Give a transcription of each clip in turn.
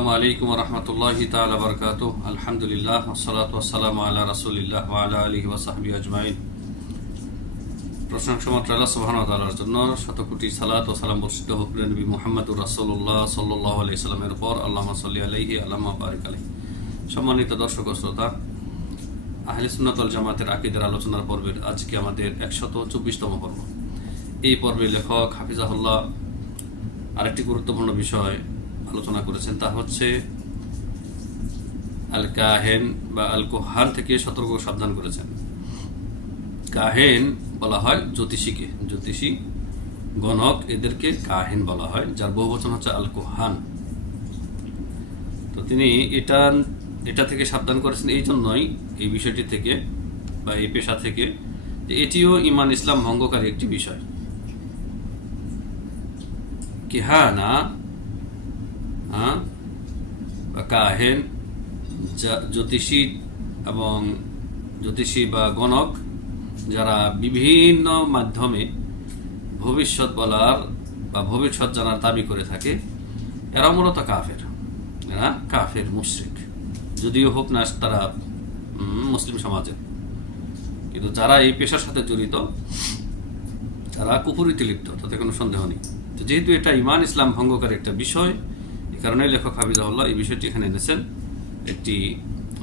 আসসালামু আলাইকুম ওয়া রাহমাতুল্লাহি তাআলা ওয়া বারাকাতুহু। আলহামদুলিল্লাহ ওয়াসসালাতু ওয়াসসালামু আলা রাসূলিল্লাহ ওয়া আলা আলিহি ওয়া সাহবিহি আজমাইন। প্রশংসা মাত্র আল্লাহ সুবহানাহু ওয়া তাআলার জন্য, শত কোটি সালাত ও সালাম বর্ষিত হোক প্রিয় নবী মুহাম্মদুর রাসূলুল্লাহ সাল্লাল্লাহু আলাইহি সাল্লামের উপর। আল্লাহুম্মা সাল্লি আলাইহি আল্লাহুম্মা বারিক আলাইহি। সম্মানিত দর্শক ও শ্রোতা, আহলে সুন্নাত ওয়াল জামাতের আকীদার আলোচনার পর্বের আজকে আমাদের 124তম পর্ব। এই পর্বে লেখক হাফিজাহুল্লাহ আরেকটি গুরুত্বপূর্ণ বিষয় আলোচনা করেছেন, তা হচ্ছে আল কাহেন বা আল কোহান থেকে সতর্ক সাবধান করেছেন। কাহেন বলা হয় জ্যোতিষীকে, জ্যোতিষী গণক এদেরকে কাহেন বলা হয়, যার বহুবচন হচ্ছে আল কোহান। তো তিনি এটা থেকে সাবধান করেছেন এই জন্যই, এই বিষয়টি থেকে বা এই পেশা থেকে, যে এটিও ঈমান ইসলাম ভঙ্গকারী একটি বিষয়। কিহানা বা কাহেন, জ্যোতিষী এবং জ্যোতিষী বা গণক যারা বিভিন্ন মাধ্যমে ভবিষ্যৎ বলার বা ভবিষ্যৎ জানার দাবি করে থাকে, এরা মূলত কাফের, এরা কাফের মুশরিক, যদিও হোক না তারা মুসলিম সমাজে, কিন্তু যারা এই পেশার সাথে জড়িত তারা কুফরিতে লিপ্ত, তাতে কোনো সন্দেহ নেই। তো যেহেতু এটা ঈমান ইসলাম ভঙ্গকারী একটা বিষয়, এই কারণে লেখক হাফিজাহুল্লাহ এই বিষয়টি এখানে এনেছেন একটি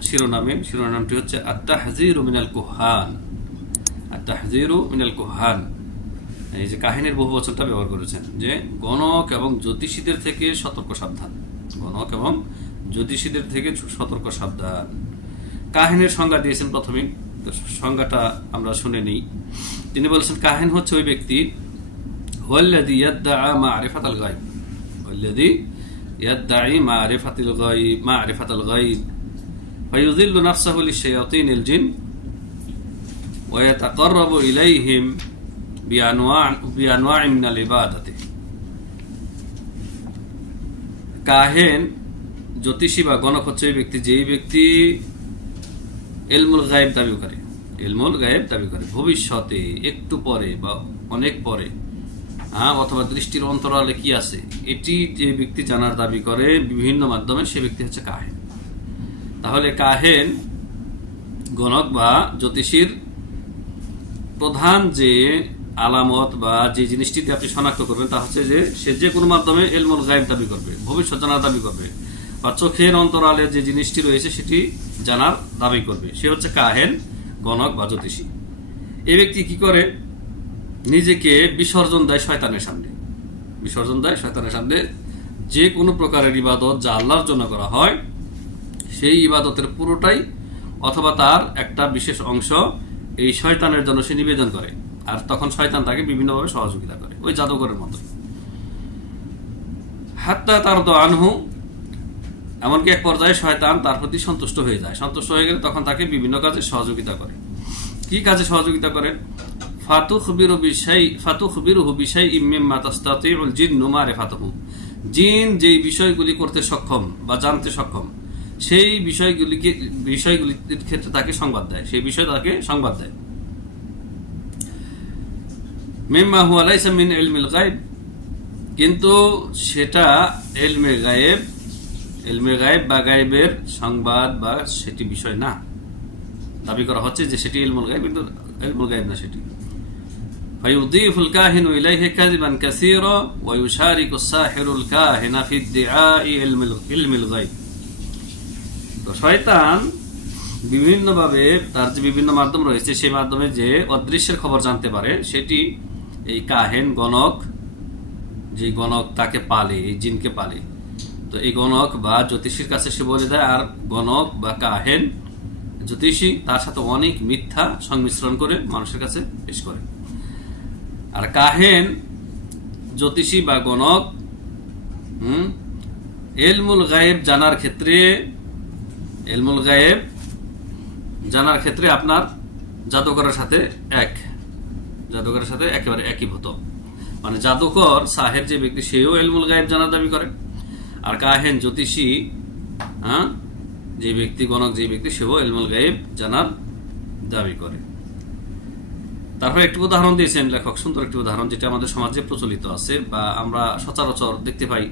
শিরোনামে। শিরোনামটি হচ্ছে আত-তাহযীরু মিনাল কুহান। আত-তাহযীরু মিনাল কুহান, এই যে কাহিনীর বহুবচনটা ব্যবহার করেছেন, যে গণক এবং জ্যোতিষীদের থেকে সতর্ক সাবধান, গণক এবং জ্যোতিষীদের থেকে সতর্ক সাবধান। কাহিনীর সংজ্ঞা দিয়েছেন প্রথমে, সংজ্ঞাটা আমরা শুনে নিই। তিনি বলেছেন কাহিন হচ্ছে ওই ব্যক্তি ওয়াল্লাযী ইয়াদআ মা'রিফাতাল গায়ব, ওয়াল্লাযী ইয়াদঈ মা'রিফাতাল গায়ব ফায়ুযিল্লু নাফসাহু লিশ-শায়াতিনিল জিন ওয়া ইয়াতাকাররাবু ইলাইহিম বিআনওয়া'in মিনাল ইবাদাতি। কাহিন জ্যোতিষী বা গণক হচ্ছে ওই ব্যক্তি, যেই ব্যক্তি ইলমুল গায়ব দাবি করে, ইলমুল গায়ব দাবি করে, ভবিষ্যতে একটু পরে বা অনেক পরে অথবা দৃষ্টির অন্তরালে কি আছে এটি যে ব্যক্তি জানার দাবি করে বিভিন্ন মাধ্যমে, সে ব্যক্তি হচ্ছে কাহেন। তাহলে কাহেন, গণক বা জ্যোতিষীর প্রধান যে আলামত বা যে জিনিসটি দিয়ে আপনি শনাক্ত করবেন তা হচ্ছে যে সে যে কোনো মাধ্যমে ইলমুল গায়ব দাবি করবে, ভবিষ্যৎ জানার দাবি করবে, বা চোখের অন্তরালে যে জিনিসটি রয়েছে সেটি জানার দাবি করবে, সে হচ্ছে কাহেন, গণক বা জ্যোতিষী। এই ব্যক্তি কি করে? নিজেকে বিসর্জন দেয় শয়তানের সামনে, বিসর্জন দেয় শয়তানের সামনে। যে কোনো প্রকারের ইবাদত যা আল্লাহর জন্য করা হয়, সেই ইবাদতের পুরোটাই অথবা তার একটা বিশেষ অংশ এই শয়তানের জন্য সে নিবেদন করে, আর তখন শয়তান তাকে বিভিন্নভাবে সহযোগিতা করে, ওই জাদুকরের মতো। হাত্তা তারদা আনহু, এমনকি এক পর্যায়ে শয়তান তার প্রতি সন্তুষ্ট হয়ে যায়, সন্তুষ্ট হয়ে গেলে তখন তাকে বিভিন্ন কাজে সহযোগিতা করে। কি কাজে সহযোগিতা করে? ফাতুখবিরুহু বিশাইইম মিম্মা তাস্তাতিউল জিন্নু মারিফাতুহু, জিন যেই বিষয়গুলি করতে সক্ষম বা জানতে সক্ষম, সেই বিষয়গুলির ক্ষেত্রে তাকে সংবাদ দেয়, সেই বিষয়ে তাকে সংবাদ দেয়। মিম্মা হুয়া লাইসা মিন ইলমিল গায়ব, কিন্তু সেটা ইলমে গায়েব বা গায়েবের সংবাদ বা সেটি বিষয় না। দাবি করা হচ্ছে যে সেটি ইলমুল গায়েব, কিন্তু ইলমুল গায়েব না সেটি। ফায়ুযীফুল কাহিনু ইলাইহি কাযিবান কাসীরা ওয়া ইউশারিকু সাহিরুল কাহিনা ফি ইদ্দিআই ইলমিল গায়েব। তো শয়তান বিভিন্নভাবে তার যে বিভিন্ন মাধ্যম রয়েছে, সেই মাধ্যমে যে অদৃশ্যের খবর জানতে পারে, সেটি এই কাহেন, গণক, যে গণক তাকে পালে, এই জিনকে পালে, তো এই গণক বা জ্যোতিষীর কাছে সে বলে দেয়, আর গণক বা কাহেন, জ্যোতিষী তার সাথে অনেক মিথ্যা সংমিশ্রণ করে মানুষের কাছে পেশ করে। আর কাহেন, জ্যোতিষী বা গণক ইলমুল গায়েব জানার ক্ষেত্রে, ইলমুল গায়েব জানার ক্ষেত্রে আপনার জাদুকরের সাথে একেবারে একীভূত। মানে জাদুকর, সাহের যে ব্যক্তি, সেও ইলমুল গায়েব জানার দাবি করে, আর কাহেন, জ্যোতিষী, যে ব্যক্তি, গণক যে ব্যক্তি, সেও ইলমুল গায়েব জানার দাবি করে। তারপরে একটি উদাহরণ দিয়েছেন লেখক, সুন্দর একটি উদাহরণ, যেটা আমাদের সমাজে প্রচলিত আছে বা আমরা সচরাচর দেখতে পাই।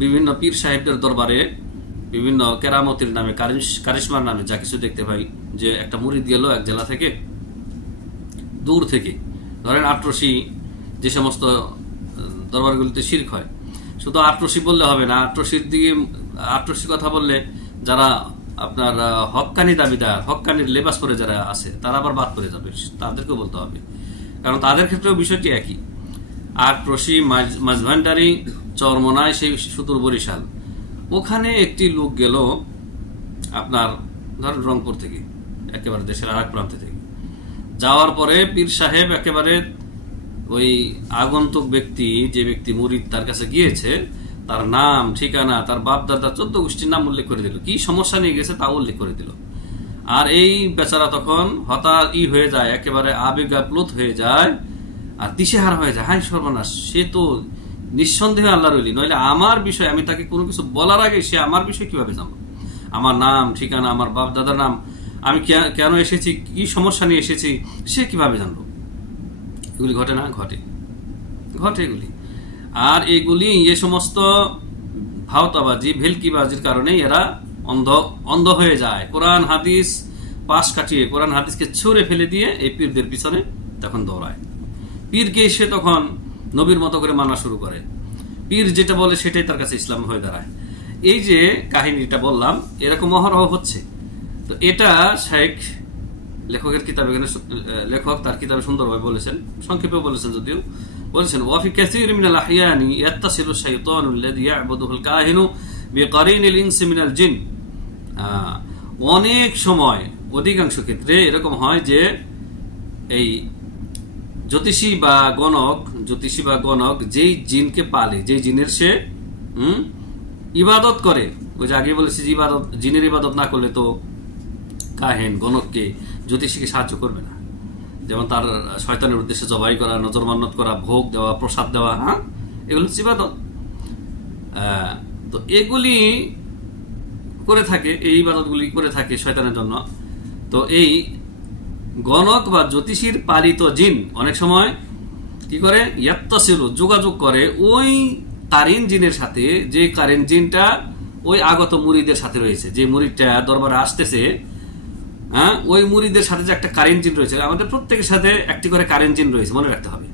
বিভিন্ন পীর সাহেবদের দরবারে বিভিন্ন কেরামতির নামে, কারিশমার নামে যা কিছু দেখতে পাই, যে একটা মুরিদ গেল এক জেলা থেকে, দূর থেকে, ধরেন আটরশি, যে সমস্ত দরবারগুলিতে শিরক হয়, শুধু আটরশি বললে হবে না, আটরশির কথা বললে যারা আপনার হক্কানি দাবিদার, হক্কানির লেবাস পরে যারা আছে, তারা আবার বাদ করে যাবে, তাদেরকেও বলতে হবে, কারণ তাদের ক্ষেত্রেও বিষয়টি একই। আটরশি, মাঝভান্ডারি, চরমনায়, সেই সুদূর বরিশাল, ওখানে একটি লোক গেল আপনার ধরেন রংপুর থেকে, একেবারে দেশের আর এক প্রান্তে থেকে, যাওয়ার পরে পীর সাহেব একেবারে ওই আগন্তুক ব্যক্তি, যে ব্যক্তি মুরিদ তার কাছে গিয়েছে, তার নাম, ঠিকানা, তার বাপ দাদা 14 গোষ্ঠীর নাম উল্লেখ করে দিল, কি সমস্যা নিয়ে গেছে তা উল্লেখ করে দিল। আর এই বেচারা তখন হতাশ হয়ে যায়, একেবারে আবেগাপ্লুত হয়ে যায়, আর দিশেহারা হয়ে যায়, হায় সর্বনাশ, সে তো নিঃসন্দেহে আল্লাহর ওলি, নইলে আমার বিষয়, আমি তাকে কোনো কিছু বলার আগে সে আমার বিষয় কিভাবে জানলো, আমার নাম, ঠিকানা, আমার বাপ দাদার নাম, আমি কেন এসেছি, কি সমস্যা নিয়ে এসেছি, সে কিভাবে জানলো? এগুলি ঘটে না? ঘটে এগুলি। আর এগুলি, এ সমস্ত ভাওতাবাজি, ভেলকিবাজির কারণে এরা অন্ধ হয়ে যায়। কোরআন হাদিস পাশ কাটিয়ে, কোরআন হাদিসকে ছুঁড়ে ফেলে দিয়ে এই পীরদের পিছনে তখন দৌড়ায়। পীরকে সে তখন নবীর মতো করে মানা শুরু করে, পীর যেটা বলে সেটাই তার কাছে ইসলাম হয়ে দাঁড়ায়। এই যে কাহিনীটা বললাম, এরকম অহরহ হচ্ছে। তো এটা শেখ লেখকের কিতাবে, লেখক তার কিতাবে সুন্দরভাবে বলেছেন, সংক্ষেপে বলেছেন, যদিও বলেছেন, ওয়াফি কাসীর মিনাল আহইয়ানি ইয়াত্তাসিলু শাইতানু আল্লাযী ইয়া'বুদুহুল কাহিনু বিকারিনিল ইনসি মিনাল জিন। অনেক সময়, অধিকাংশ ক্ষেত্রে এরকম হয় যে এই জ্যোতিষী বা গণক যেই জিনকে পালে, যেই জিনের সে ইবাদত করে, ওই যে আগে বলেছি যে জিনের ইবাদত না করলে তো কাহেন, গণককে, জ্যোতিষীকে সাহায্য করবে না। যেমন তার শয়তানের উদ্দেশ্যে জবাই করা, নজর মান্নত করা, ভোগ দেওয়া, প্রসাদ দেওয়া, হ্যাঁ, এগুলো হচ্ছে ইবাদত। তো এগুলি করে থাকে, এই ইবাদতগুলি করে থাকে শয়তানের জন্য। তো এই গণক বা জ্যোতিষীর পালিত জিন অনেক সময় কি করে, ইয়াত্তাসিলু, যোগাযোগ করে ওই কারিন জিনের সাথে, যে কারিন জিনটা ওই আগত মুরিদের সাথে রয়েছে, যে মুরিদটা দরবারে আসতেছে, হ্যাঁ, ওই মুরিদের সাথে যে একটা কারিন জিন রয়েছে। আমাদের প্রত্যেকের সাথে একটি করে কারিন জিন রয়েছে, মনে রাখতে হবে।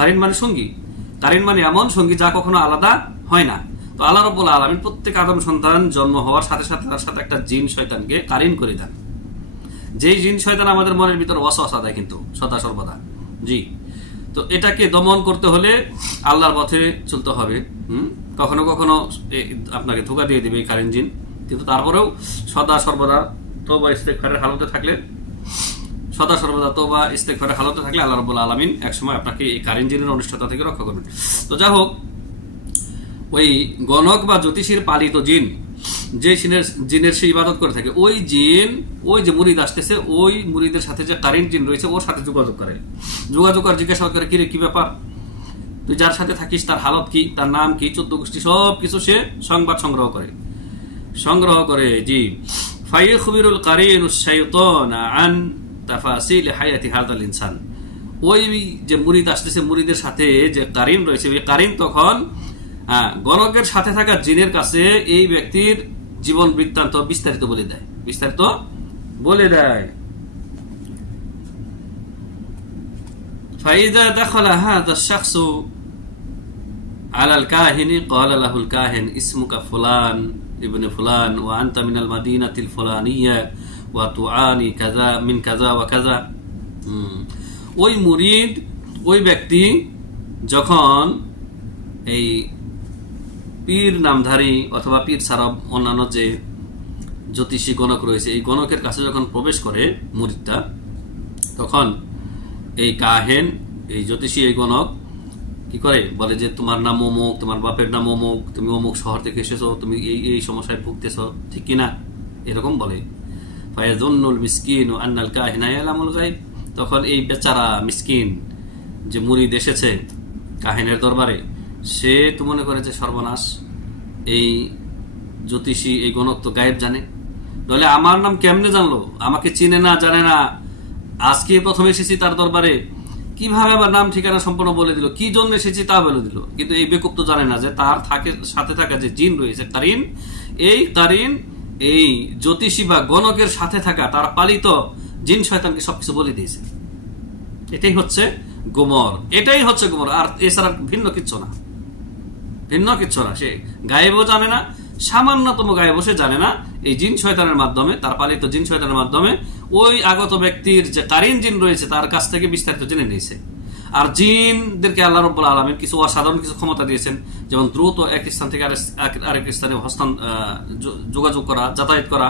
কারিন মানে সঙ্গী, কারিন মানে এমন সঙ্গী যা কখনো আলাদা হয় না। তো আল্লাহ রাব্বুল আলামিন প্রত্যেক আদম সন্তান জন্ম হওয়ার সাথে সাথে তার সাথে একটা জিন শয়তানকে কারিন করে দেন। যেই জিন শয়তান আমাদের মনের ভিতর ওয়াসওয়াসা দেয় কিন্তু সদা সর্বদা। জি, তো এটাকে দমন করতে হলে আল্লাহর পথে চলতে হবে। কখনো কখনো আপনাকে ধোঁকা দিয়ে দিবে এই কারিন জিন, কিন্তু তারপরেও সদা সর্বদা তওবা ইস্তেগফারের হালতে থাকলে, আল্লাহ রাব্বুল আলামিন একসময় আপনাকে এই কারিন জিনের অনিষ্টতা থেকে রক্ষা করবেন। তো যাই হোক, ওই গণক বা জ্যোতিষীর পালিত জিন, যে জিনের সে ইবাদত করে থাকে, ওই জিন, ওই যে মুরিদ আসতেছে, ওই মুরিদের সাথে যে কারিন জিন রয়েছে, ওর সাথে যোগাযোগ করে, জিজ্ঞাসা করে, কিরে কি ব্যাপার, তুই যার সাথে থাকিস তার হালত কি, তার নাম কি, 14 গোষ্ঠী সব কিছু সে সংবাদ সংগ্রহ করে। জি, ফায়খবিরুল কারিনুশ শাইতানা আন তাফাসিল হায়াতি হাযাল ইনসান। ওই যে মুরিদ আসতেছে, মুরিদের সাথে যে কারিন রয়েছে, ওই কারিন তখন গণকের সাথে থাকা জিনের কাছে এই ব্যক্তির জীবন বৃত্তান্ত বিস্তারিত বলে দেয়। ফাইদা দাখালা হাযা শাখসু আলাল কাহিনী ক্বালা লাহুল কাহিন ইসমুকা ফুলান ইবনে ফুলান ওয়া আনতা মিনাল মাদিনাতিল ফুলানিয়া ওয়া তুআনি কাযা মিন কাযা ওয়া কাযা। ওই মুরিদ, ওই ব্যক্তি যখন এই পীর নামধারী অথবা পীর ছাড়া অন্যান্য যে জ্যোতিষী গণক রয়েছে, এই গণকের কাছে যখন প্রবেশ করে মুরিদটা, তখন এই কাহেন, এই জ্যোতিষী, এই গণক কি করে, বলে যে তোমার নাম অমুক, তোমার বাপের নাম অমুক, তুমি অমুক শহর থেকে এসেছো, তুমি এই সমস্যায় ভুগতেছ, ঠিক কিনা, এরকম বলে। ফায়াজুন্নুল মিসকিন ও আন্নাল কাহিনা ইয়ালামুল গায়ব। তখন এই বেচারা মিসকিন, যে মুরিদ এসেছে কাহিনের দরবারে, সে তো মনে করে যে সর্বনাশ, এই জ্যোতিষী, এই গণক তো গায়েব জানে, তাহলে আমার নাম কেমনে জানলো, আমাকে চিনে না, জানে না, আজকে প্রথমে এসেছি তার দরবারে, কিভাবে আবার নাম ঠিকানা সম্পূর্ণ বলে দিল, কি জন্য এসেছি তা বলে দিল। কিন্তু এই বেকুব তো জানে না যে তার সাথে থাকা যে জিন রয়েছে কারিন, এই কারিন, এই জ্যোতিষী বা গণকের সাথে থাকা তার পালিত জিন শয়তানকে সবকিছু বলে দিয়েছে। এটাই হচ্ছে গোমর, এটাই হচ্ছে গোমর, আর এছাড়া ভিন্ন কিচ্ছু না, ভিন্ন কিচ্ছু না। সে গায়েবও জানে না, সামান্যতম গায়েবও সে জানে না। এই জিন শয়তানের মাধ্যমে, তার পালিত জিন শয়তানের মাধ্যমে ওই আগত ব্যক্তির যে কারিন জিন রয়েছে তার কাছ থেকে বিস্তারিত জেনে নিয়েছে। আর জিনদেরকে আল্লাহ রাব্বুল আলামিন কিছু অসাধারণ কিছু ক্ষমতা দিয়েছেন, যেমন দ্রুত এক স্থান থেকে আরেক স্থানে যোগাযোগ করা, যাতায়াত করা,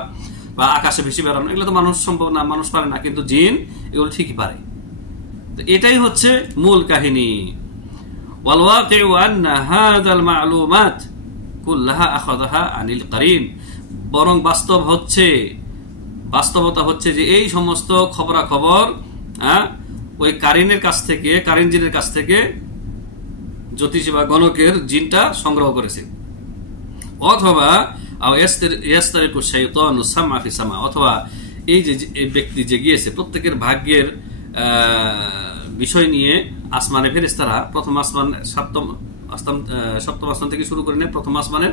বা আকাশে ভেসে বেড়ানো। এগুলো তো মানুষ সম্ভব না, মানুষ পারে না, কিন্তু জিন এগুলো ঠিকই পারে। তো এটাই হচ্ছে মূল কাহিনী। ওয়াল-ওয়াকিউ আন্না হাযাল মা'লুমাত কুল্লাহা আখাযাহা আনিল কারিন। বরং বাস্তবতা হচ্ছে যে এই সমস্ত খবরাখবর ওই কারিনের কাছ থেকে, কারিন জিনের কাছ থেকে জ্যোতিষী বা গণকের জিনটা সংগ্রহ করেছে। অথবা অথবা এই যে ব্যক্তি যে গিয়েছে, প্রত্যেকের ভাগ্যের বিষয় নিয়ে আসমানে ফেরেশতারা প্রথম আসমান, সপ্তম আসমান থেকে শুরু করে নিয়ে প্রথম আসমানের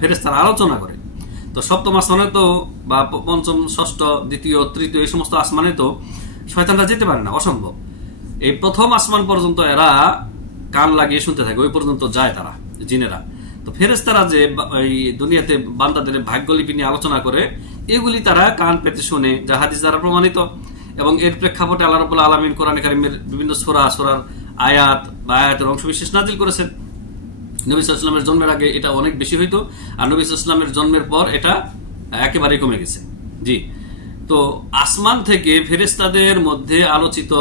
ফেরেশতারা আলোচনা করে। তো সপ্তম আসমানে তো, বা পঞ্চম, ষষ্ঠ, দ্বিতীয়, তৃতীয়, এই সমস্ত আসমানে তো শয়তানরা যেতে পারে না, অসম্ভব। এই প্রথম আসমান পর্যন্ত এরা কান লাগিয়ে শুনতে থাকে, ওই পর্যন্ত যায় তারা, জিনেরা। তো ফেরেশতারা যে এই দুনিয়াতে বান্দাদের ভাগ্যলিপি নিয়ে আলোচনা করে, এগুলি তারা কান পেতে শুনে, যা হাদিস দ্বারা প্রমাণিত। এবং এর প্রেক্ষাপটে আল্লাহ রাব্বুল আলামিন কোরআনে কারীমের বিভিন্ন সূরার আয়াত বা আয়াতের অংশ বিশেষ নাজিল করেছেন। নবী সাল্লাল্লাহু আলাইহি ওয়াসাল্লামের জন্মের আগে এটা অনেক বেশি হইতো, আর নবী সাল্লাল্লাহু আলাইহি ওয়াসাল্লামের জন্মের পর এটা একেবারেই কমে গেছে। জি, তো আসমান থেকে ফেরেশতাদের মধ্যে আলোচিত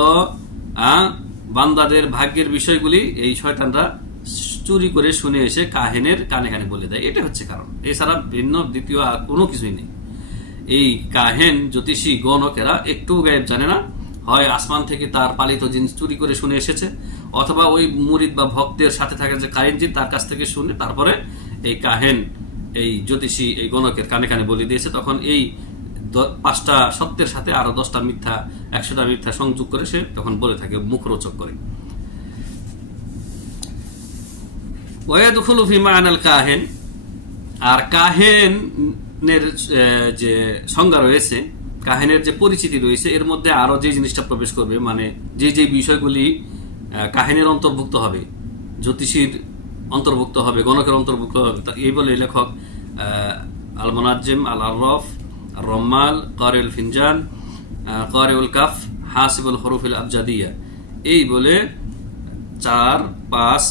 বান্দাদের ভাগ্যের বিষয়গুলি এই শয়তানরা চুরি করে শুনে এসে কাহিনের কানে কানে বলে দেয়। এটা হচ্ছে কারণ, এছাড়া ভিন্ন দ্বিতীয় আর কোনো কিছুই নেই। এই কাহেন, জ্যোতিষী, গণকেরা একটু গায়েব জানে না। হয় আসমান থেকে তার পালিত জিন চুরি করে শুনে এসেছে, অথবা ওই মুরিদ বা ভক্তের সাথে থাকা যে কাহিন জিন তার কাছ থেকে শুনে তারপরে এই কাহেন, এই জ্যোতিষী, এই গণকের কানে কানে বলে দিয়েছে। তখন এই 5টা সত্যের সাথে আরো 10টা মিথ্যা, 100টা মিথ্যা সংযোগ করে সে তখন বলে থাকে, মুখরোচক করে। ওয়ায়াদখুলু ফি মা'নাল কাহিন, আর কাহিনের যে সংজ্ঞা রয়েছে, কাহিনের যে পরিচিতি রয়েছে, এর মধ্যে আরো যে জিনিসটা প্রবেশ করবে, মানে যে বিষয়গুলি কাহিনের অন্তর্ভুক্ত হবে, জ্যোতিষীর অন্তর্ভুক্ত হবে, গণকের অন্তর্ভুক্ত হবে, এই বলে লেখক আল মুনাজ্জিম, আল আররাফ, আর রম্মাল, কারিউল ফিনজান, কারিউল কাফ, হাসিবুল হুরুফিল আবজাদিয়া, এই বলে 4, 5,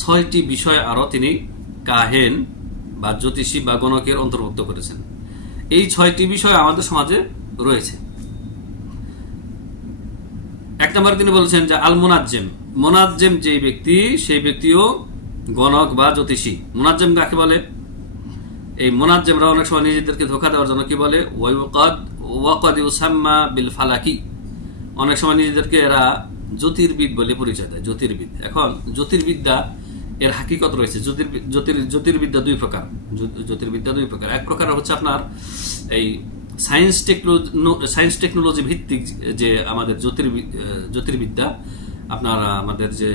6টি বিষয় আরো তিনি কাহেন বা জ্যোতিষী বা গণকের অন্তর্ভুক্ত করেছেন। এই 6টি বিষয় আমাদের সমাজে রয়েছে। 1 নম্বরে তিনি বলেছেন যে আল মুনাজ্জিম, মুনাজ্জিম যে ব্যক্তি, সেই ব্যক্তিও গণক বা জ্যোতিষী। মুনাজ্জিম কাকে বলে? এই মুনাজ্জিমরা অনেক সময় নিজেদেরকে ধোঁকা দেওয়ার জন্য কি বলে, ওয়াকাদ ইউসাম্মা বিল ফালাকি, অনেক সময় নিজেদেরকে এরা জ্যোতির্বিদ বলে পরিচয় দেয়। জ্যোতির্বিদ, এখন জ্যোতির্বিদ্যা এর হাকিকত রয়েছে। জ্যোতির্বিদ্যা 2 প্রকার। জ্যোতির্বিদ্যা 2 প্রকার। এক প্রকার হচ্ছে আপনার এই সায়েন্স টেকনোলজি ভিত্তিক যে আমাদের জ্যোতির্বিদ্যা, আপনার আমাদের যে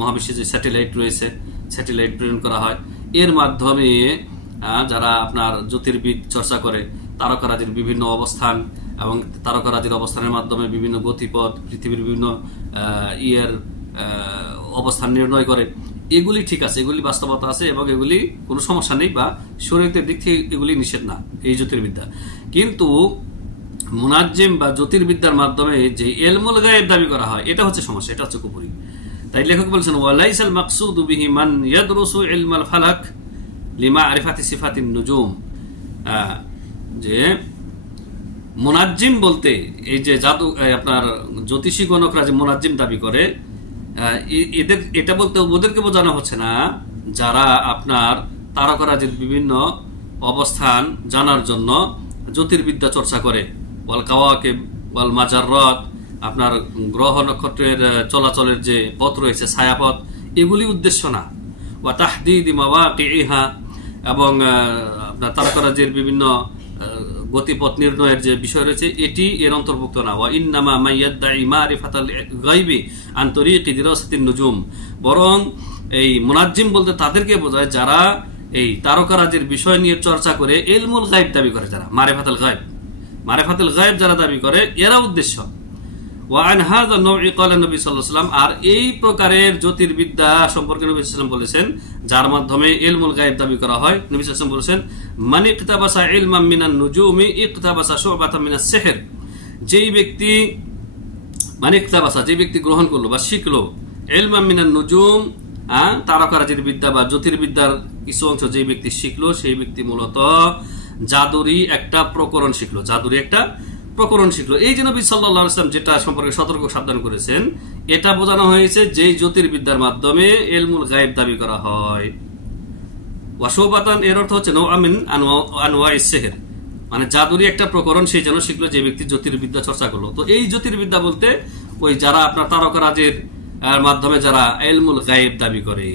মহাবিশ্বে যে স্যাটেলাইট রয়েছে, স্যাটেলাইট প্রেরণ করা হয়, এর মাধ্যমে যারা আপনার জ্যোতির্বিদ চর্চা করে, তারকারাজির বিভিন্ন অবস্থান এবং তারকারাজির অবস্থানের মাধ্যমে বিভিন্ন গতিপথ, পৃথিবীর বিভিন্ন অবস্থান নির্ণয় করে, এগুলি ঠিক আছে, এগুলি বাস্তবতা আছে এবং এগুলি কোনো সমস্যা নেই, বা শরীয়তের দিক থেকে এগুলি নিষেধ না, এই জ্যোতির্বিদ্যা। কিন্তু মুনাজ্জিম বা জ্যোতির্বিদ্যার মাধ্যমে যে ইলমুল গায়েব দাবি করা হয়, এটা হচ্ছে সমস্যা, এটা হচ্ছে কুফরি। তাই লেখক বলছেন ওয়ালাইসাল মাকসুদু বিহি মান ইয়াদরুসু ইলমাল ফালাক লিমা'রিফাতি সিফাতিন নুজুম, যে মুনাজ্জিম বলতে এই যে জাদু, আপনার জ্যোতিষী গণকরা যে মুনাজ্জিম দাবি করে, এটা বলতে ওদেরকে বোঝানো হচ্ছে না যারা আপনার তারকারাজির বিভিন্ন অবস্থান জানার জন্য জ্যোতির্বিদ্যা চর্চা করে, ওয়াল কাওয়াকিব ওয়াল মাজাররাত, আপনার গ্রহ নক্ষত্রের চলাচলের যে পথ রয়েছে, ছায়াপথ, এগুলি উদ্দেশ্য না। ওয়া তাহদিদি মাওয়াকিইহা, এবং আপনার তারকারাজির বিভিন্ন গতিপথ নির্ণয়ের যে বিষয় রয়েছে, এটি এর অন্তর্ভুক্ত না। ওয়া ইন্নামা মাইয়াদদাই মারিফাতাল গায়বি আন তরিকি দিরাসাতিন নুজুম, বরং এই মুনাজ্জিম বলতে তাদেরকে বোঝায় যারা এই তারকারাজির বিষয় নিয়ে চর্চা করে ইলমুল গায়ব দাবি করে যারা, মারিফাতুল গায়ব যারা দাবি করে, এরা উদ্দেশ্য। ওয়ান হাযা নওঈ ক্বালা নবী সাল্লাল্লাহু আলাইহি ওয়াসাল্লাম, আর এই প্রকারের জ্যোতির্বিদ্যা সম্পর্কে নবী সাল্লাল্লাহু আলাইহি ওয়াসাল্লাম বলেছেন যার মাধ্যমে ইলমুল গায়ব দাবি করা হয়। নবী সাল্লাল্লাহু আলাইহি ওয়াসাল্লাম বলেছেন, মান ইকতাবাসা ইলমান মিনান নুজুমি ইকতাবাসা শুবাতাম মিনাস সিহর, যেই ব্যক্তি মানে ইকতাবাসা, যে ব্যক্তি গ্রহণ করলো বা শিখলো ইলমান মিনান নুজুম, তারকারাজির বিদ্যা বা জ্যোতির্বিদ্যার কিছু অংশ যে ব্যক্তি শিখলো, সেই ব্যক্তি মূলত জাদুরি একটা প্রকরণ শিখলো, এই যে নবী সাল্লাল্লাহু আলাইহি ওয়াসাল্লাম যেটা সম্পর্কে সতর্ক সাবধান করেছেন, এটা বোঝানো হয়েছে যে জ্যোতির্বিদ্যার মাধ্যমে ইলমুল গায়ব দাবি করা হয়। ওয়াশুবাতান এর অর্থ হচ্ছে নওআমিন আনওয়াইস সিহর, মানে জাদুরি একটা প্রকরণ সেই জন্য শিখলো যে ব্যক্তি জ্যোতির্বিদ্যা চর্চা করলো। তো এই জ্যোতির্বিদ্যা বলতে ওই যারা আপনার তারকারাজির মাধ্যমে যারা ইলমুল গায়ব দাবি করে,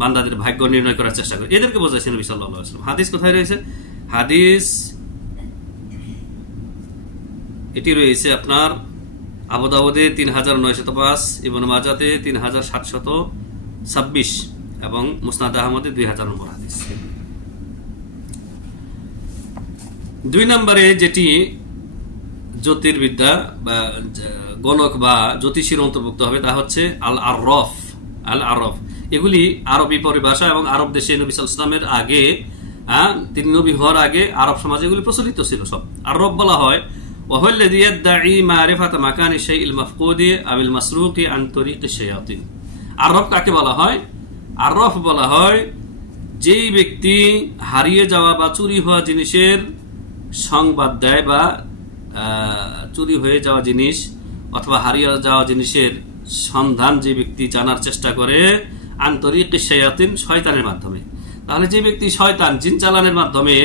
বান্দাদের ভাগ্য নির্ণয় করার চেষ্টা করে, এদেরকে বোঝাইছে নবী সাল্লাল্লাহু আলাইহি ওয়াসাল্লাম। হাদিস কোথায় রয়েছে? হাদিস এটি রয়েছে আপনার আবু দাউদে ৩৯০৫, ইবনে মাজাতে ৩৭২৬ এবং মুসনাদ আহমদে ২০০০ নম্বর হাদিস। ২ নম্বরে যেটি জ্যোতির্বিদ্যা বা গণক বা জ্যোতিষীর অন্তর্ভুক্ত হবে তা হচ্ছে আল আরফ। এগুলি আরবি পরিভাষা এবং আরব দেশে নবী সাল্লাল্লাহু আলাইহি ওয়াসাল্লামের আগে, তিনি নবী হওয়ার আগে আরব সমাজে এগুলি প্রচলিত ছিল সব। আরব বলা হয় ওয়াহুল্লাযী ইয়াদঈ মারিফাতা মাকানি শাইইল মাফকুদি আবিল মাসরুকি আন তরিকিশ শায়াতিন। আরব কাকে বলা হয়? আরব বলা হয় যেই ব্যক্তি হারিয়ে যাওয়া বা চুরি হওয়া জিনিসের সংবাদ দেয়, বা চুরি হয়ে যাওয়া জিনিস অথবা হারিয়ে যাওয়া জিনিসের সন্ধান যে ব্যক্তি জানার চেষ্টা করে আন তরিকিশ শায়াতিন, শয়তানের মাধ্যমে। তাহলে যে ব্যক্তি শয়তান জিন চালানের মাধ্যমে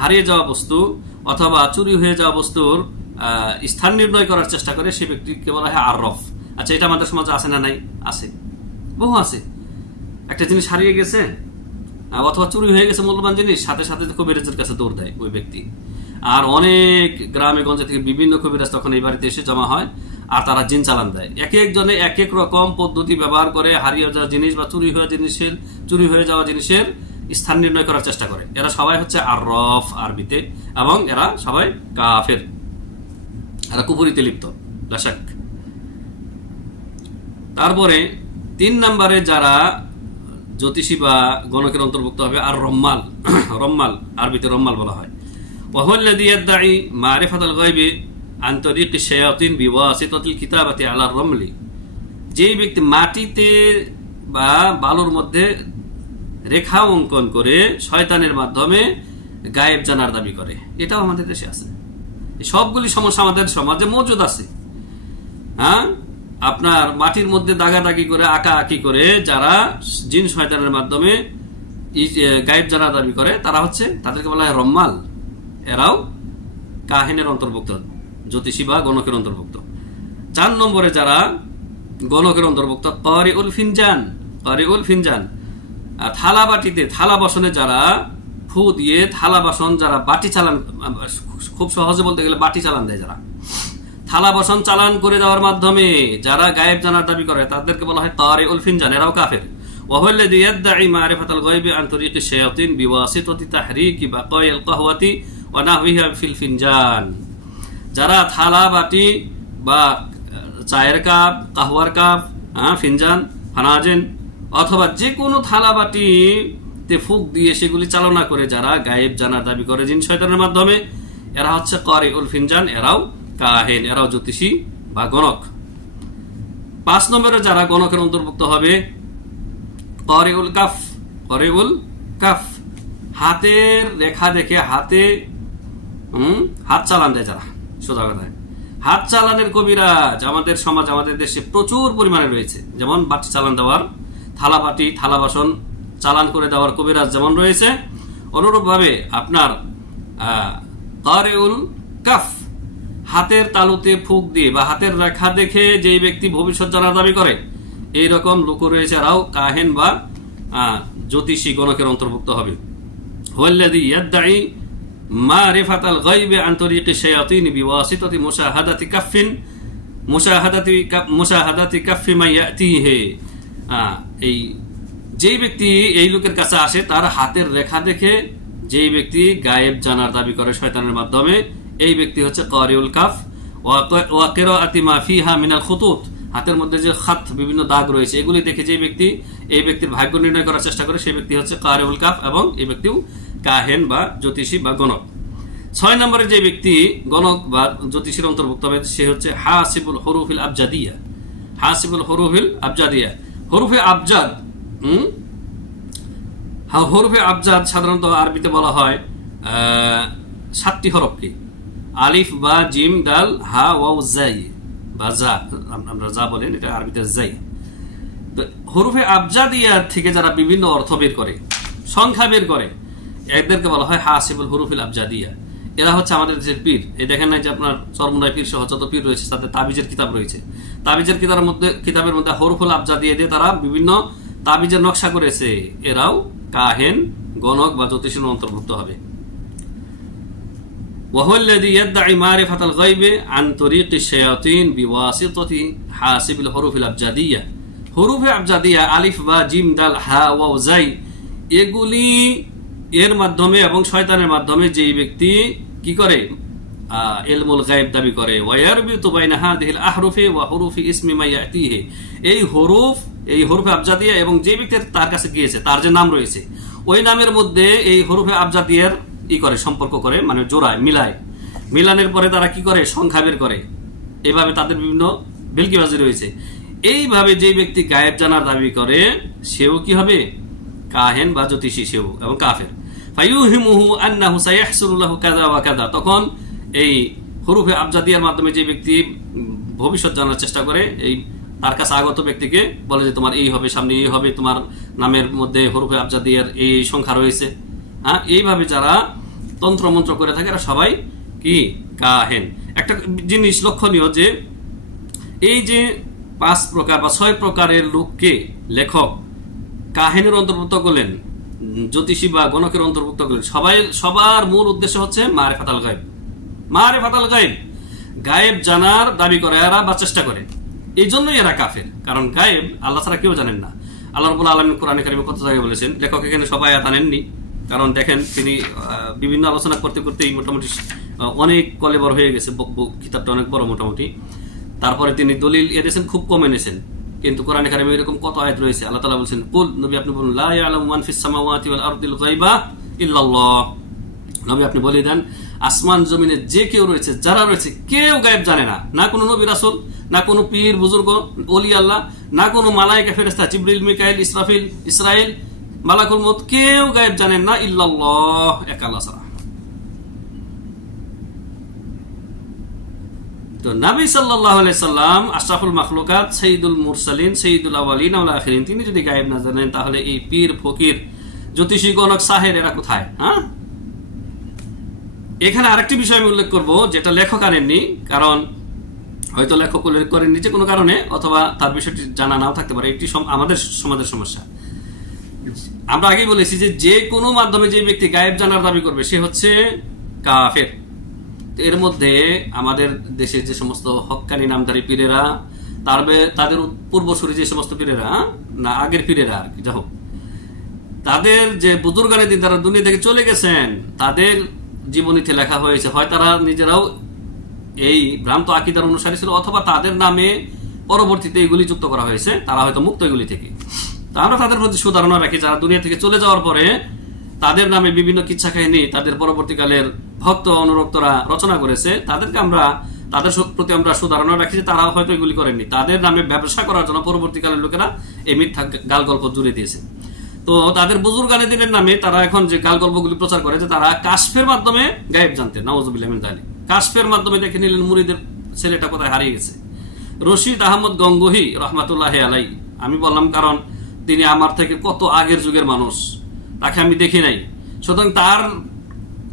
হারিয়ে যাওয়া বস্তু অথবা চুরি হয়ে যাওয়া বস্তুর স্থান নির্ণয় করার চেষ্টা করে, সে ব্যক্তিকে বলা হয় আরফ। আচ্ছা, এটা আমাদের সমাজে আছে না? নাই, আছে, বহু আছে। একটা জিনিস হারিয়ে গেছে অথবা চুরি হয়ে গেছে মূল্যবান জিনিস, সাথে সাথে কবিরাজের কাছে দৌড় দেয় ওই ব্যক্তি। আর অনেক গ্রামে গঞ্জে থেকে বিভিন্ন কবিরাজ তখন এই বাড়িতে এসে জমা হয়, আর তারা জিন চালান দেয়। এক একজনে এক এক রকম পদ্ধতি ব্যবহার করে হারিয়ে যাওয়া জিনিস বা চুরি হয়ে যাওয়া জিনিসের স্থান নির্ণয় করার চেষ্টা করে। এরা সবাই হচ্ছে আরফ আরবিতে, এবং এরা সবাই কাফের, এরা কুফরিতে লিপ্ত লাশাক। তারপরে ৩ নম্বরে যারা জ্যোতিষী বা গণকের অন্তর্ভুক্ত হবে আর রম্মাল, আরবিতে রম্মাল বলা হয়। ওয়াহুল্লাযী ইয়াদঈ মারিফাতাল গায়বি আন তরিকিশ শায়াতিন বিওয়াসিতাতিল কিতাবাতি আলা রমলি, যেই ব্যক্তি মাটিতে বা বালুর মধ্যে রেখা অঙ্কন করে শয়তানের মাধ্যমে গায়েব জানার দাবি করে, এটাও আমাদের দেশে আছে। সবগুলি সমস্যা আমাদের সমাজে মজুদ আছে। আপনার মাটির মধ্যে দাগাদাগি করে আঁকি করে যারা জিন শয়তানের মাধ্যমে গায়েব জানার দাবি করে, তারা হচ্ছে, তাদেরকে বলা হয় রম্মাল। এরাও কাহিনের অন্তর্ভুক্ত, জ্যোতিষী বা গণকের অন্তর্ভুক্ত। ৪ নম্বরে যারা গণকের অন্তর্ভুক্ত কারিউল ফিনজান, থালা বাটিতে, থালা বাসনে যারা ফু দিয়ে থালা বাসন, যারা বাটি চালান, খুব সহজে বলতে গেলে বাটি চালান দেয়, যারা থালা বাসন চালান করে দেওয়ার মাধ্যমে যারা গায়েব জানার দাবি করে, তাদেরকে বলা হয় কারিউল ফিনজান, এরাও কাফের। ওয়াহুল্লাযী ইয়াদঈ মারিফাতাল গায়বি আন তরিকিশ শায়াতিন বিওয়াসিতাতি তাহরিকি বাকায়াল কাহওয়াতি ওয়া নাহওয়িহা ফিল ফিনজান, যারা থালা বাটি বা চায়ের কাপ, কাহওয়ার কাপ, ফিনজান, ফানাজেন অথবা যে কোনো থালা বাটিতে ফুক দিয়ে সেগুলি চালনা করে যারা গায়েব জানার দাবি করে জিন শয়তানের মাধ্যমে, এরা হচ্ছে কারিউল ফিনজান, এরাও কাহিন, এরাও জ্যোতিষী বা গণক। ৫ নম্বরে যারা গণকের অন্তর্ভুক্ত হবে কারিউল কাফ, হাতের রেখা দেখে হাত চালান দেয় যারা, সোজা কথায় হাত চালানের কবিরাজ আমাদের সমাজ, আমাদের দেশে প্রচুর পরিমাণে রয়েছে। যেমন বাটি চালান দেওয়ার, থালা বাটি, থালা বাসন চালান করে দেওয়ার কবিরাজ যেমন রয়েছে, অনুরূপ ভাবে আপনার কারিউল কাফ, হাতের তালুতে ফুক দিয়ে বা হাতের রেখা দেখে যেই ব্যক্তি ভবিষ্যৎ জানার দাবি করে, এইরকম লোক রয়েছে, এরাও কাহিন বা জ্যোতিষী গণকের অন্তর্ভুক্ত হবে। হুয়াল্লাযী ইয়াদঈ মারিফাতাল গায়বি আন তরিকিশ শায়াতিন বিওয়াসিতাতি মুশাহাদাতি কাফফি মা ইয়াতিহি, এই যেই ব্যক্তি এই লোকের কাছে আসে তার হাতের রেখা দেখে যেই ব্যক্তি গায়েব জানার দাবি করে শয়তানের মাধ্যমে, এই ব্যক্তি হচ্ছে কারিউল কাফ। ওয়া কিরাআতি মা ফিহা মিনাল খুতুত, হাতের মধ্যে যে খাত বিভিন্ন দাগ রয়েছে এগুলি দেখে যে ব্যক্তি এই ব্যক্তির ভাগ্য নির্ণয় করার চেষ্টা করে সেই ব্যক্তি হচ্ছে কারিউল কাফ, এবং এই ব্যক্তিও কাহেন বা জ্যোতিষী বা গণক। 6 নম্বরে যে ব্যক্তি গণক বা জ্যোতিষীর অন্তর্ভুক্ত হবে সে হচ্ছে হাসিবুল হুরুফিল আবজাদিয়া। হাসিবুল হুরুফিল আবজাদিয়া, হুরুফে আবজাদ। হুরুফে আবজাদ সাধারণত আরবিতে বলা হয় 7টি হরফকে, আলিফ বা জিম দাল হা ওয়াও জাই বা জা, আমরা যা বলেন এটা আরবিতে জাই। হুরুফে আবজাদিয়া থেকে যারা বিভিন্ন অর্থ বের করে, সংখ্যা বের করে, এদেরকে বলা হয় হাসিবুল হুরুফিল আবজাদিয়া। এরা হচ্ছে আমাদের দেশের পীর। এই দেখেন না যে আপনার চরমুন্ডায় পীর সহ যত পীর রয়েছে তাদের তাবিজের কিতাব রয়েছে। তাবিজের কিতাবের মধ্যে হুরুফুল আবজাদিয়া দিয়ে তারা বিভিন্ন তাবিজের নকশা করেছে। এরাও কাহেন, গণক বা জ্যোতিষীর অন্তর্ভুক্ত হবে। وهو الذي يدعي معرفة الغيب عن طريق الشياطين بواسطة حاسب الحروف الأبجدية। حروف আবজাদিয়া আলিফ বা জিম দাল হা ওয়াও জাই এগুলি এর মাধ্যমে এবং শয়তানের মাধ্যমে যেই ব্যক্তি কি করে ইলমুল গায়ব দাবি করে, ওয়ায়ারবিতু বাইনা হাদিহিল আহরুফি ওয়া হুরুফি ইসমি মা ইয়াতিহি, এই হুরুফে আবজাদিয়া এবং যে ব্যক্তি তার কাছে গিয়েছে তার যে নাম রয়েছে ওই নামের মধ্যে এই হুরুফে আবজাদিয়ার করে সম্পর্ক করে, মানে জোড়ায় মিলায়। মিলানের পরে তারা কি করে সংখ্যা বের করে। এইভাবে তাদের বিভিন্ন ভেলকিবাজি রয়েছে। এইভাবে যে ব্যক্তি গায়েব জানার দাবি করে সেও কি হবে কাহেন বা জ্যোতিষী, সেও এবং কাফের। ফায়ুহিমুহু আন্নাহু সায়াহসুলু লাহু কাযা ওয়া কাযা, তখন এই হুরুফে আবজাদিয়ার মাধ্যমে যে ব্যক্তি ভবিষ্যৎ জানার চেষ্টা করে এই তার কাছে আগত ব্যক্তিকে বলে যে তোমার এই হবে, সামনে এই হবে, তোমার নামের মধ্যে হুরুফে আবজাদিয়ার এই সংখ্যা রয়েছে। হ্যাঁ, এইভাবে যারা তন্ত্র মন্ত্র করে থাকে এরা সবাই কি কাহেন। একটা জিনিস লক্ষণীয় যে এই যে 5 প্রকার বা 6 প্রকারের লোককে লেখক কাহেনের অন্তর্ভুক্ত করলেন, জ্যোতিষী বা গণকের অন্তর্ভুক্ত করলেন, সবার মূল উদ্দেশ্য হচ্ছে মারিফাতুল গায়ব। মারিফাতুল গায়ব, গায়েব জানার দাবি করে এরা বা চেষ্টা করে, এই জন্যই এরা কাফের। কারণ গায়েব আল্লাহ ছাড়া কেউ জানেন না। আল্লাহ রাব্বুল আলামিন কোরআনে কারিমে কত জায়গায় বলেছেন, লেখক এখানে সবাই আয়াত আনেননি, কারণ দেখেন তিনি বিভিন্ন আলোচনা করতে করতেই মোটামুটি অনেক কলেবর হয়ে গেছে, কিতাবটা অনেক বড় মোটামুটি। তারপরে তিনি দলিল এনেছেন খুব কম এনেছেন, কিন্তু কোরআনে কারিমে এরকম কত আয়াত রয়েছে। আল্লাহ তাআলা বলেছেন, কুল নবী আপনি বলুন, লা ইয়ালামু মান ফিস সামাওয়াতি ওয়াল আরদিল গায়বা ইল্লাল্লাহ, নবী আপনি বলে দেন আসমান জমিনে যে কেউ রয়েছে, যারা রয়েছে, কেউ গায়েব জানে না। না কোনো নবী রাসূল, না কোনো পীর বুজুর্গ ওলি আল্লাহ, না কোনো মালায়েকা ফেরেশতা জিবরিল মিকাইল ইসরাফিল ইসরাইল মালাকুল মউত, কেউ গায়েব জানেন না ইল্লাল্লাহ, এক আল্লাহ ছাড়া। তো নবী সাল্লাল্লাহু আলাইহি সাল্লাম আশরাফুল মাখলুকাত, সাইয়্যিদুল মুরসালিন, সাইয়্যিদুল আওয়ালিন ওয়াল আখিরিন, তিনি যদি গায়েব না জানেন তাহলে এই পীর ফকির জ্যোতিষী গণক সাহের এরা কোথায়? হ্যাঁ, এখানে আরেকটি বিষয় আমি উল্লেখ করব যেটা লেখক আনেননি, কারণ হয়তো লেখক উল্লেখ করেননি যে কোনো কারণে, অথবা তার বিষয়টি জানা নাও থাকতে পারে। এটি আমাদের সমাজের সমস্যা। আমরা আগেই বলেছি যে কোনো মাধ্যমে যে ব্যক্তি গায়েব জানার দাবি করবে সে হচ্ছে কাফের। এর মধ্যে আমাদের দেশের যে সমস্ত হক্কানি নামধারী পীরেরা, তাদের পূর্বসূরি যে সমস্ত পীরেরা, না আগের পীরেরা আর কি, যাই হোক, তাদের যে বুজুর্গানের দিন তারা দুনিয়া থেকে চলে গেছেন, তাদের জীবনীতে লেখা হয়েছে হয় তারা নিজেরাও এই ভ্রান্ত আকীদার অনুসারী ছিল, অথবা তাদের নামে পরবর্তীতে এগুলি যুক্ত করা হয়েছে, তারা হয়তো মুক্ত এগুলি থেকে। তো আমরা তাদের প্রতি সুধারণা রাখি যারা দুনিয়া থেকে চলে যাওয়ার পরে তাদের নামে বিভিন্ন কিচ্ছা কাহিনী তাদের পরবর্তীকালের ভক্ত অনুরক্তরা রচনা করেছে, তাদের প্রতি আমরা সুধারণা রাখি যে তারা হয়তো এগুলি করেননি, তাদের নামে ব্যবসা করার জন্য পরবর্তীকালের লোকেরা এই মিথ্যা গাল গল্প জুড়ে দিয়েছে। তো তাদের বুজুর্গানের দিনের নামে তারা এখন যে গাল গল্পগুলি প্রচার করে যে তারা কাশফের মাধ্যমে গায়েব জানতেন, নাউযুবিল্লাহি মিন যালিক। কাশফের মাধ্যমে দেখে নিলেন মুরিদের ছেলেটা কোথায় হারিয়ে গেছে। রশিদ আহমদ গঙ্গোহী রহমাতুল্লাহি আলাইহি, আমি বললাম কারণ তিনি আমার থেকে কত আগের যুগের মানুষ, তাকে আমি দেখি নাই, সুতরাং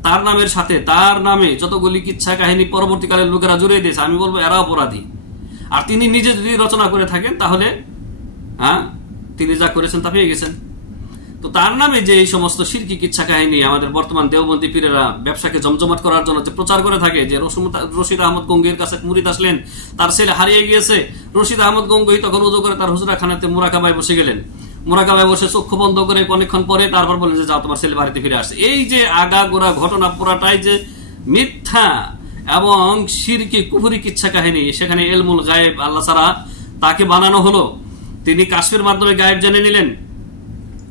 তার নামের সাথে তার নামে যতগুলি কিচ্ছা কাহিনী পরবর্তীকালের লোকেরা জুড়ে দিয়েছে, আমি বলবো এরা অপরাধী। আর তিনি নিজে যদি রচনা করে থাকেন তাহলে তিনি যা করেছেন তা পেয়ে গেছেন। তো তার নামে যে এই সমস্ত শিরকি কিচ্ছা কাহিনী আমাদের বর্তমান দেওবন্দি পীরেরা ব্যবসাকে জমজমাট করার জন্য যে প্রচার করে থাকে, যে রশিদ আহমদ গঙ্গোহীর কাছে মুরিদ আসলেন, তার ছেলে হারিয়ে গিয়েছে, রশিদ আহমদ গঙ্গোহী তখন উযু করে তার হুজরাখানাতে মুরাকাবায় বসে গেলেন, মোরাকাবায় বসে চক্ষু বন্ধ করে অনেকক্ষণ পরে তারপর বলেন যে যাও তোমার ছেলে বাড়িতে ফিরে আসছে। এই যে আগাগোড়া ঘটনা পুরাটাই যে মিথ্যা এবং শিরকি কুফরি কিচ্ছা কাহিনী। সেখানে ইলমুল গায়েব আল্লাহ ছাড়া তাকে বানানো হলো, তিনি কাশফের মাধ্যমে গায়েব জেনে নিলেন।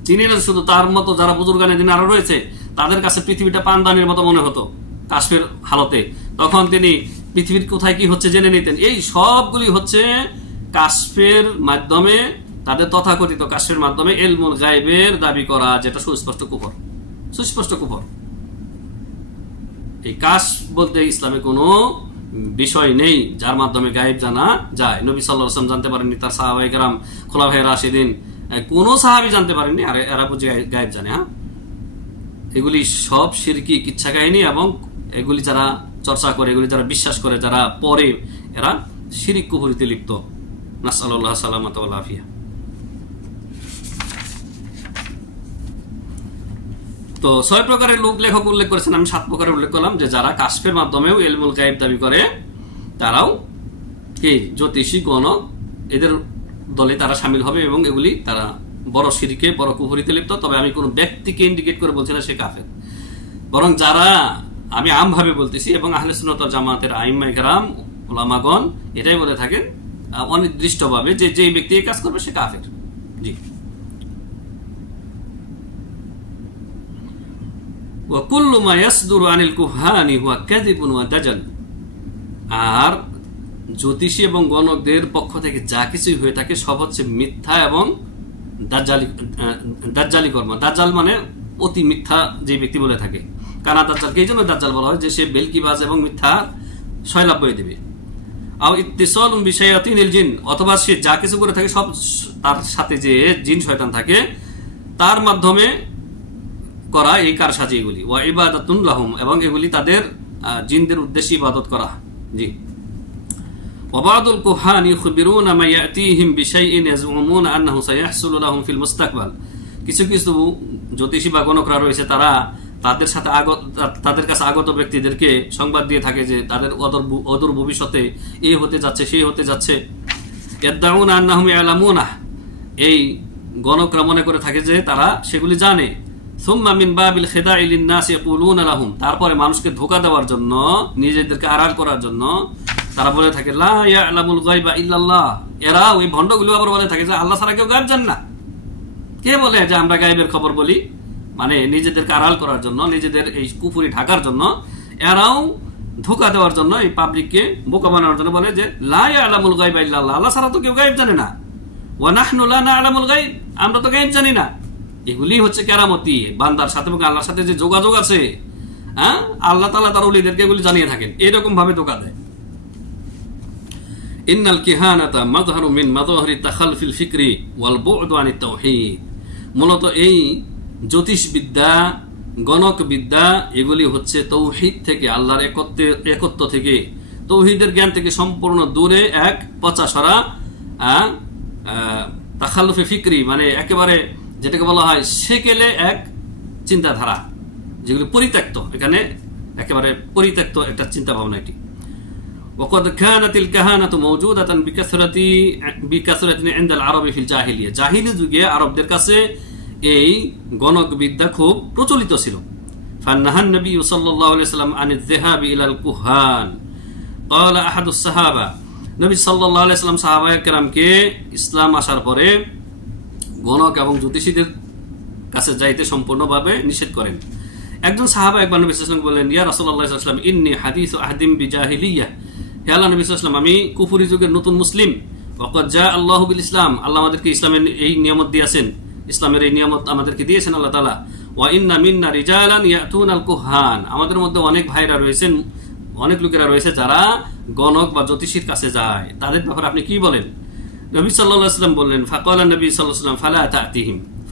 তিনি না শুধু, তার মতো যারা বুজুর্গানে দিন আরো রয়েছে তাদের কাছে পৃথিবীটা পানদানির মতো মনে হতো কাশফের হালতে, তখন তিনি পৃথিবীর কোথায় কি হচ্ছে জেনে নিতেন। এই সবগুলি হচ্ছে কাশফের মাধ্যমে, তাদের তথাকথিত কাশফের মাধ্যমে ইলমুল গায়েবের দাবি করা, যেটা সুস্পষ্ট কুফর, সুস্পষ্ট কুফর। এই কাশফ বলতে ইসলামে কোনো বিষয় নেই যার মাধ্যমে গায়েব জানা যায়। নবী সাল্লাল্লাহু আলাইহি ওয়াসাল্লাম জানতে পারেননি, তার সাহাবায়ে কেরাম খুলাফায়ে রাশিদিন কোন সাহাবী জানতে পারেননি, আর এরা বুঝে গায়েব জানে। হ্যাঁ, এগুলি সব শিরকি কিচ্ছা কাহিনী, এবং এগুলি যারা চর্চা করে, এগুলি যারা বিশ্বাস করে, যারা পড়ে, এরা শিরিক কুফরিতে লিপ্ত। নাসআলুল্লাহ সালামাত ওয়াল আফিয়া। তো 6 প্রকারের লোক লেখক উল্লেখ করেছেন, আমি 7 প্রকারের উল্লেখ করলাম, যে যারা কাশফের মাধ্যমেও ইলমুল গায়েব দাবি করে, তারাও কি জ্যোতিষী গণক, এদের দলে তারা শামিল হবে, এবং এগুলি তারা বড় শিরকে, বড় কুফরিতে লিপ্ত। তবে আমি কোন ব্যক্তিকে ইন্ডিকেট করে বলছি না সে কাফের, বরং যারা, আমি আমভাবে বলতেছি, এবং আহলে সুন্নাত ওয়াল জামাতের আইম্মায়ে কেরাম, উলামাগণ এটাই বলে থাকেন অনির্দিষ্টভাবে যে যে ব্যক্তি এই কাজ করবে সে কাফের। জি। وكل ما يصدر عن الكهان هو كذب ودجل। আর জ্যোতিষী এবং গণকদের পক্ষ থেকে যা কিছুই হয়ে থাকে সব হচ্ছে মিথ্যা এবং দাজ্জালি কর্ম। দাজ্জাল মানে অতি মিথ্যা যে ব্যক্তি বলে থাকে। কানা দাজ্জালকে এই জন্য দাজ্জাল বলা হয় যে সে বেলকিবাজ এবং মিথ্যা সয়লাভ করে দেবে। আও ইত্তিসালুন বিশায়াতিনিল জিন, অথবা সে যা কিছু করে থাকে সব তার সাথে যে জিন শয়তান থাকে তার মাধ্যমে করা এই কারসাজি এগুলি। ওয়া ইবাদাতুন লাহুম, এবং এগুলি তাদের জিনদের উদ্দেশ্যে ইবাদত করা। জি। ওয়াবাদুল কুহান ইখবিরুনা মা ইয়াতিহিম বিশাইইন ইয়াজউমুনা আন্নাহু সায়াহসুলু লাহুম ফিল মুস্তাকবাল। কিছু কিছু জ্যোতিষী বা গণকরা রয়েছে, তারা তাদের কাছে আগত ব্যক্তিদেরকে সংবাদ দিয়ে থাকে যে তাদের অদূর ভবিষ্যতে এই হতে যাচ্ছে, সেই হতে যাচ্ছে। ইয়াদউনা আন্নাহুম ইয়ালামুনা, এই গণকরা মনে করে থাকে যে তারা সেগুলি জানে। সুম্মা মিন বাবিল খিদাই লিন-নাস ইয়াকুলুনা লাহুম, তারপরে মানুষকে ধোঁকা দেওয়ার জন্য, নিজেদেরকে আড়াল করার জন্য তারা বলে থাকে লা ইয়ালামুল গায়বা ইল্লাল্লাহ। এরা ওই ভণ্ডগুলো আবার বলে থাকে যে আল্লাহ ছাড়া কেউ গায়েব জানে না। কে বলে যে আমরা গায়েবের খবর বলি? মানে নিজেদেরকে আড়াল করার জন্য, নিজেদের এই কুফরি ঢাকার জন্য, এরাও ধোঁকা দেওয়ার জন্য, এই পাবলিককে বোকা বানানোর জন্য বলে যে লা ইয়ালামুল গায়বা ইল্লাল্লাহ, আল্লাহ ছাড়া তো কেউ গায়েব জানে না। ওয়া নাহনু লা না'লামুল গায়ব, আমরা তো গায়েব জানি না। এগুলি হচ্ছে কেরামতি, বান্দার সাথে এবং আল্লাহর সাথে যে যোগাযোগ আছে, হ্যাঁ, আল্লাহ তাআলা তার ওলিদেরকে এগুলি জানিয়ে থাকেন। এরকম ভাবে ধোঁকা দেয়। ইন্নাল কিহানাতা মাযহারু মিন মাযাহিরি তাখাল্লুফিল ফিকরি ওয়াল বু'দু আনিত তাওহীদ। মূলত এই জ্যোতিষ বিদ্যা, গণক বিদ্যা, এগুলি হচ্ছে তৌহিদ থেকে, আল্লাহর একত্ব থেকে, তৌহিদের জ্ঞান থেকে সম্পূর্ণ দূরে এক পচাসরা তাখাল্লুফে ফিকরি, মানে একেবারে যেটাকে বলা হয় সেকেলে এক চিন্তাধারা, যেগুলি পরিত্যক্ত, এখানে একেবারে পরিত্যক্ত একটা চিন্তা ভাবনা এটি। وقد كانت الكهانة موجودة بكثرة عند العرب في الجاهلية। জাহিলি যুগে আরবদের কাছে এই গণক বিদ্যা খুব প্রচলিত ছিল। فنهى النبي صلى الله عليه وسلم عن الذهاب إلى الكهان قال أحد الصحابة। নবী সাল্লাল্লাহু আলাইহি ওয়াসাল্লাম সাহাবায়ে কেরামকে ইসলাম আসার পরে গণক এবং জ্যোতিষীদের কাছে যাইতে সম্পূর্ণভাবে নিষেধ করেন। একজন সাহাবা একবার নবী সাল্লাল্লাহু আলাইহি ওয়াসাল্লাম বললেন, ইয়া রাসূলুল্লাহ সাল্লাল্লাহু আলাইহি ওয়াসাল্লাম, ইন্নী হাদিসু আহদিম বিজাহিলিয়াহ। হে আল্লাহর নবী সাল্লাল্লাহু আলাইহি ওয়াসাল্লাম, আমি কুফরি যুগের নতুন মুসলিম। ওয়াকাদ জা আল্লাহু বিল ইসলাম, আল্লাহ আমাদেরকে ইসলামের এই নিয়ামত দিয়েছেন, ইসলামের এই নিয়ামত আমাদেরকে দিয়েছেন আল্লাহ তাআলা। ওয়া ইন্না মিন্না রিজালান ইয়াতুনাল কুহান, আমাদের মধ্যে অনেক ভাইরা রয়েছেন, অনেক লোকেরা রয়েছে যারা গণক বা জ্যোতিষীর কাছে যায়। তাদের ব্যাপারে আপনি কি বলেন? নবী সাল্লাল্লাহু আলাইহি ওয়াসাল্লাম বললেন, ফাকালা নবী সাল্লাল্লাহু আলাইহি ওয়াসাল্লাম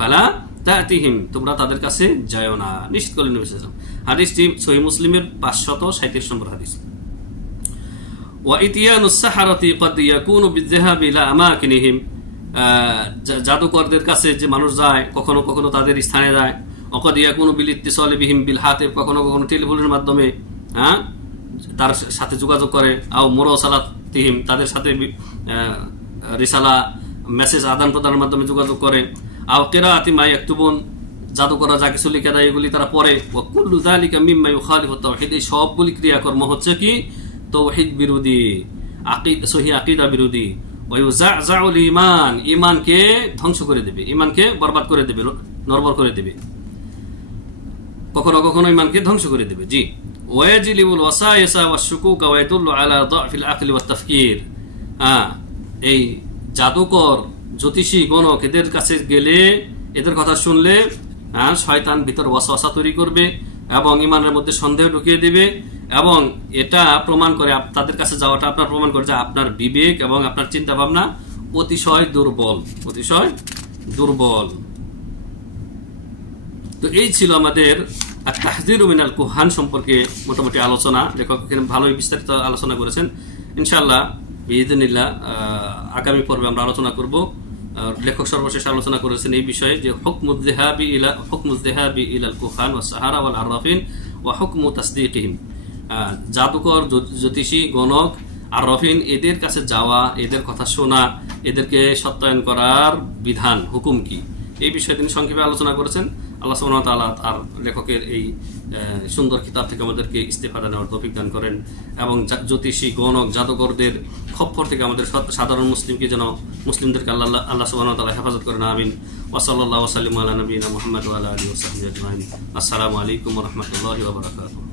ফালা তা'তিহিম, তোমরা তাদের কাছে যাও না, নিষেধ করলেন নবী সাল্লাল্লাহু আলাইহি ওয়াসাল্লাম। হাদিসটি সহিহ মুসলিমের 537 নম্বর হাদিস। ওয়া ইতিয়ানুস সাহারাতি ক্বাদ ইয়াকুনু বিযহাবি ইলা আমাকিনিহিম, জাদুকরদের কাছে যে মানুষ যায়, কখনো কখনো তাদের স্থানে যায়। ওয়াকাদ ইয়াকুনু বিল ইত্তিসালি বিহিম বিল হাতিফ, কখনো কখনো টেলিফোনের মাধ্যমে তার সাথে যোগাযোগ করে। আও মুরসালাতিহিম, তাদের সাথে রিসালা মেসেজ আদান প্রদানের মাধ্যমে যোগাযোগ করে। আও কিরাআতি মা ইয়াকতুবুন, জাদুকররা যা কিছু লিখে দেয় এগুলি তারা পড়ে। ওয়া কুল্লু যালিকা মিম্মা ইউখালিফু তাওহীদ, এই সবগুলি ক্রিয়াকর্ম হচ্ছে কি তাওহীদ বিরোধী, সহিহ আকীদা বিরোধী। ওয়া ইউযা'যা'উল ঈমান, ঈমানকে ধ্বংস করে দেবে, ঈমানকে বরবাদ করে দেবে, নড়বড় করে দেবে, কখনো কখনো ঈমানকে ধ্বংস করে দেবে। জি। ওয়াজিলিবুল ওয়াসাইসা ওয়াশ-শুকুকা ওয়া ইয়াদুল্লু আলা দা'ফিল আকলি ওয়াত তাফকির। এই জাদুকর, জ্যোতিষী, গণক এদের কাছে গেলে, এদের কথা শুনলে শয়তান ভিতর ওয়াসওয়াসা তৈরি করবে এবং ঈমানের মধ্যে সন্দেহ ঢুকিয়ে দিবে, এবং এটা প্রমাণ করে, তাদের কাছে যাওয়াটা আপনার প্রমাণ করে যে আপনার বিবেক এবং আপনার চিন্তা ভাবনা অতিশয় দুর্বল, অতিশয় দুর্বল। তো এই ছিল আমাদের তাহযীরু মিনাল কুহান সম্পর্কে মোটামুটি আলোচনা। লেখক এখানে ভালোই বিস্তারিত আলোচনা করেছেন। ইনশাআল্লাহ বিইذنিল্লাহ আগামী পর্বে আমরা আলোচনা করব। লেখক সর্বশেষ আলোচনা করেছেন এই বিষয়ে যে হুকমুয যিহাবি ইলাল কুহান ওয়াস সাহারা ওয়াল আররাফিন ওয়া হুকমু তাসদীকিহিম, জাদুকর, জ্যোতিষী, গণক, আররাফিন এদের কাছে যাওয়া, এদের কথা শোনা, এদেরকে সত্যায়ন করার বিধান, হুকুম কি, এই বিষয়ে তিনি সংক্ষেপে আলোচনা করেছেন। আল্লাহ সুবহানাহু ওয়া তাআলা তার লেখকের এই সুন্দর কিতাব থেকে আমাদেরকে ইস্তেফাদা নেওয়ার তৌফিক দান করেন, এবং জ্যোতিষী, গণক, জাদুকরদের খপ্পর থেকে আমাদের সাধারণ মুসলিমকে যেন, মুসলিমদেরকে আল্লাহ সুবহানাহু ওয়া তাআলা হেফাজত করেন। আমিন। ওয়া সাল্লাল্লাহু ওয়া সাল্লামা আলা নবিয়িনা মুহাম্মদ ওয়া আলা আলিহি ওয়া সাহবিহি আজমাইন। আসসালামু আলাইকুম ওয়া রাহমাতুল্লাহি ওয়া বারাকাতুহু।